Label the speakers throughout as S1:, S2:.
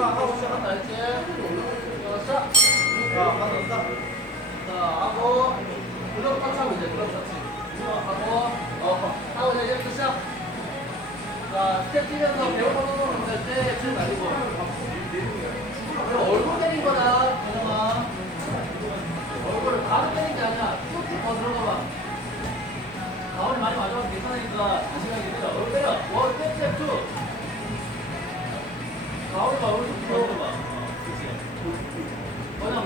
S1: 자, 하고 시작한다 했지? 자, 시작. 자, 하나 더. 자, 하고, 블럭 터치 하고 이제 블럭 터치. 하고, 어, 하고 이제 이제부터 시작. 자, 스텝 뛰면서 배우 번호로 할 때, 줄. 그리고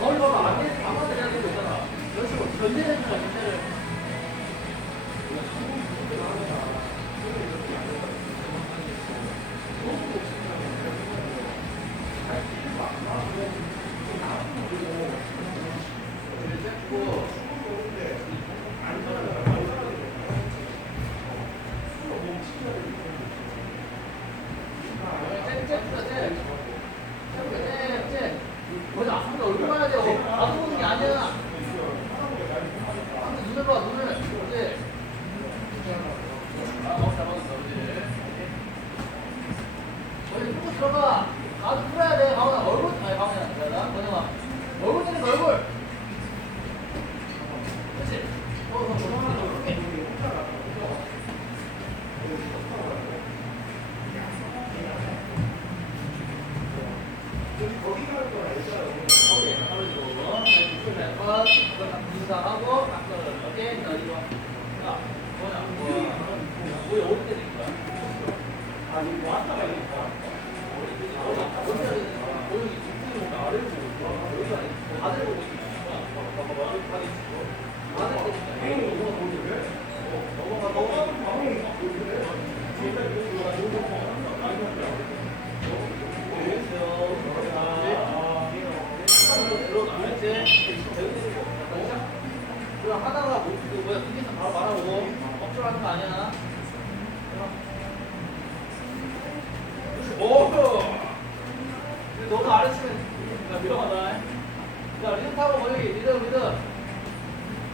S1: 거울 봐봐. 안 돼, 안 맞는 애들 있잖아. 이런 식으로 견제해주는 거야, 견제를. 거기 푹 들어가. 가도 풀어야 돼. 가오나 얼굴, 아니, 가오나 아니라. 건영아. 얼굴 때리는 거, 얼굴. 그렇지. 어, 어, 어, 이렇게. 오케이, 떨어지고. 자, 번, 이거 뭐, 뭐야? 아, 왔다가 이니까. 어디 때릴 거야? 하다가 뭐, 그 뭐야, 튕겨서 바로 말하고, 걱정하는 거 아니야. 오! 근데 너무 아래 치면 나 위험하다. 자, 리듬 타고 거기, 리듬, 리듬.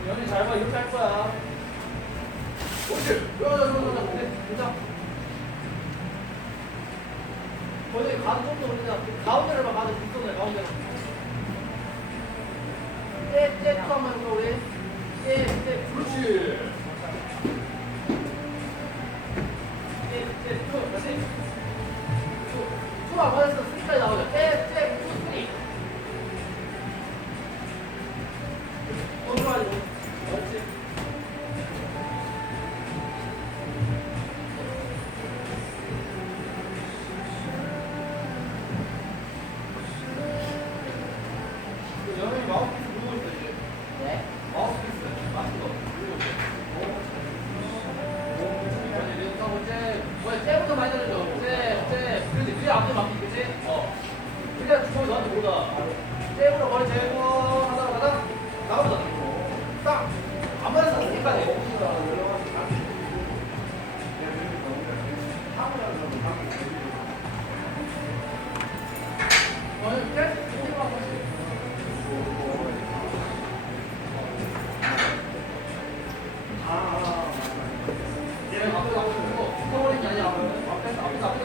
S1: 연 이 이렇게 할 거야. 야, 야, 야, 야, 네, 괜찮아. 거기 가도 좀더 올리자. 가운데를 봐, 가도 뒷손을 가운데로. 떼, 떼, 또 한번 해볼까, 우리? 떼, 떼, 그렇지. 떼, 떼, 또, 다시. 또, 또안 맞았어. 그게 앞에 막히, 그치? 어. 그래야 주먹이 너한테 오다. 쟤부터 머리 재고, 하다가 하다가, 나오잖아. 딱! 어, 쟤? 스틱 한 번씩. 얘는 앞에 있고 붙어버린 게 아니야. 앞에 앞에 앞에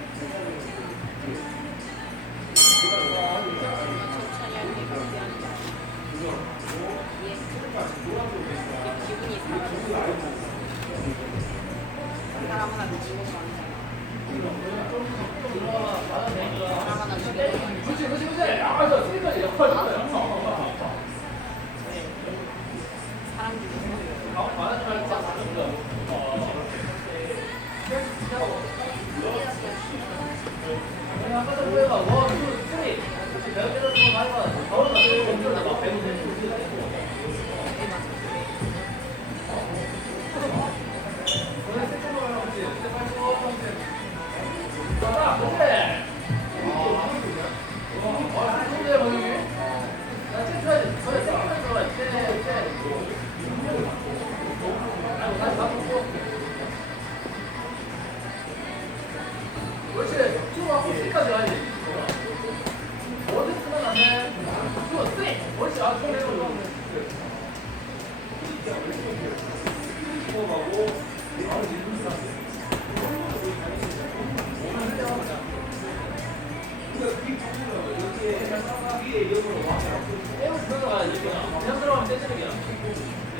S1: 그치 그치 그치
S2: 아까 저 스니까지 Thank you. 그냥 들어가면 떼지는 게 낫고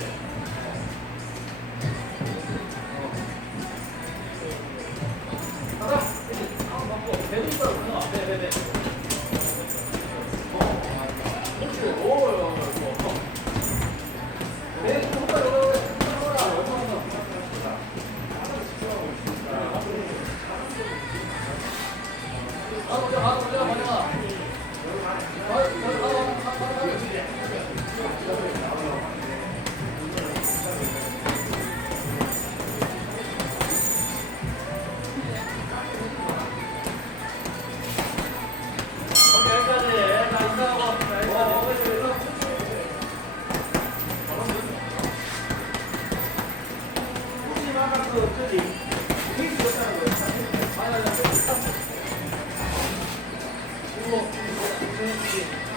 S2: そう。